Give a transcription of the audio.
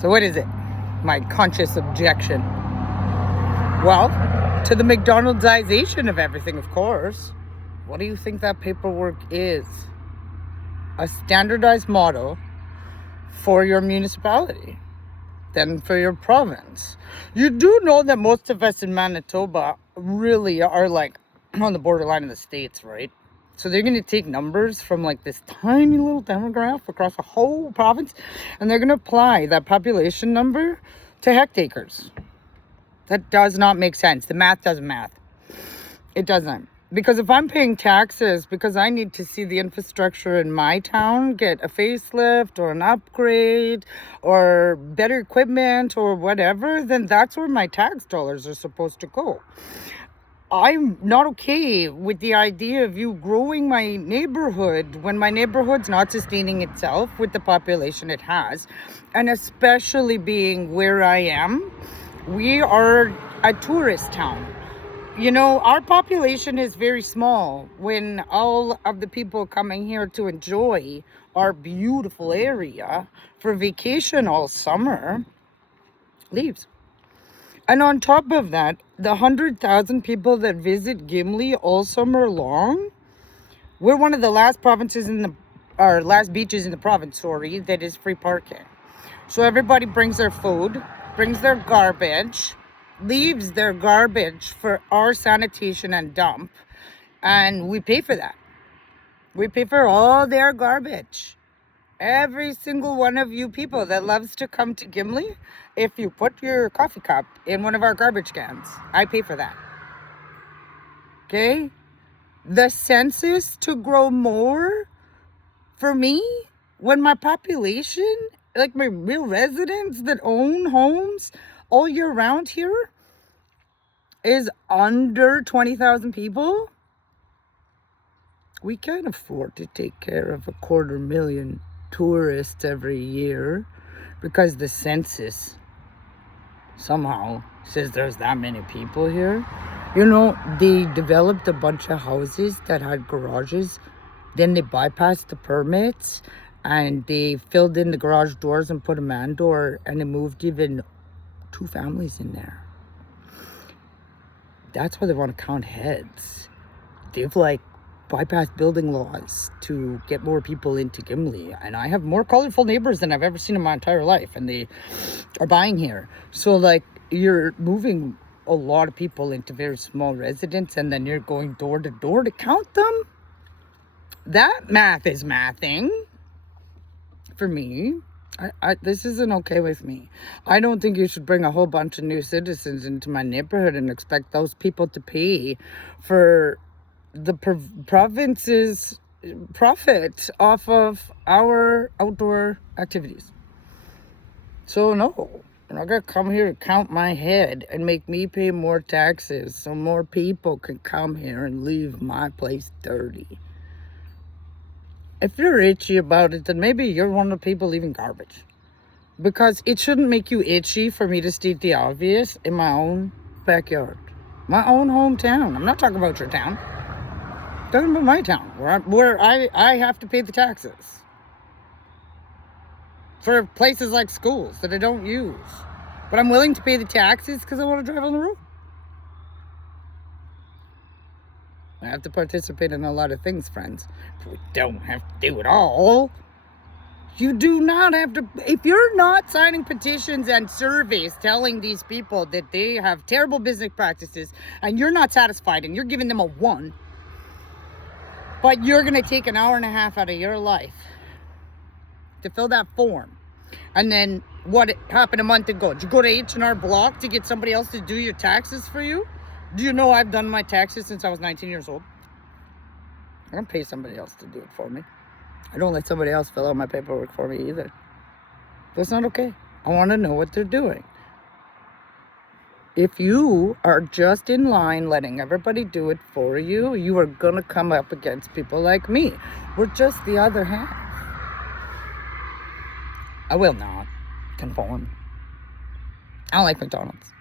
So what is it? My conscious objection. Well, to the McDonald'sization of everything, of course. What do you think that paperwork is? A standardized model for your municipality, then for your province. You do know that most of us in Manitoba really are like on the borderline of the states, right? So they're going to take numbers from like this tiny little demographic across a whole province, and they're going to apply that population number to hectares. That does not make sense. The math doesn't math. It doesn't. Because if I'm paying taxes because I need to see the infrastructure in my town get a facelift or an upgrade or better equipment or whatever, then that's where my tax dollars are supposed to go. I'm not okay with the idea of you growing my neighborhood when my neighborhood's not sustaining itself with the population it has. And especially being where I am, we are a tourist town. You know, our population is very small when all of the people coming here to enjoy our beautiful area for vacation all summer leaves. And on top of that, the 100,000 people that visit Gimli all summer long, we're one of the last provinces last beaches in the province, that is free parking. So everybody brings their food, brings their garbage, leaves their garbage for our sanitation and dump, and we pay for that. We pay for all their garbage. Every single one of you people that loves to come to Gimli, if you put your coffee cup in one of our garbage cans, I pay for that. Okay? The census to grow more for me when my population, like my real residents that own homes all year round here, is under 20,000 people. We can't afford to take care of 250,000 tourists every year because the census somehow says there's that many people here. You know, they developed a bunch of houses that had garages, then they bypassed the permits and they filled in the garage doors and put a man door, and they moved even 2 families in there. That's why they want to count heads. They've like bypassed building laws to get more people into Gimli. And I have more colorful neighbors than I've ever seen in my entire life. And they are buying here. So like you're moving a lot of people into very small residents, and then you're going door to door to count them. That math is mathing for me. This isn't okay with me. I don't think you should bring a whole bunch of new citizens into my neighborhood and expect those people to pay for the province's profit off of our outdoor activities. So no, you're not gonna come here and count my head and make me pay more taxes so more people can come here and leave my place dirty. If you're itchy about it, then maybe you're one of the people leaving garbage. Because it shouldn't make you itchy for me to state the obvious in my own backyard. My own hometown. I'm not talking about your town. I'm talking about my town, where I have to pay the taxes. For places like schools that I don't use. But I'm willing to pay the taxes because I want to drive on the road. I have to participate in a lot of things, friends. But we don't have to do it all. You do not have to. If you're not signing petitions and surveys telling these people that they have terrible business practices and you're not satisfied and you're giving them a 1, but you're going to take an hour and a half out of your life to fill that form. And then what happened a month ago? Did you go to H&R Block to get somebody else to do your taxes for you? Do you know I've done my taxes since I was 19 years old? I don't pay somebody else to do it for me. I don't let somebody else fill out my paperwork for me either. That's not okay. I want to know what they're doing. If you are just in line letting everybody do it for you, you are going to come up against people like me. We're just the other half. I will not conform. I don't like McDonald's.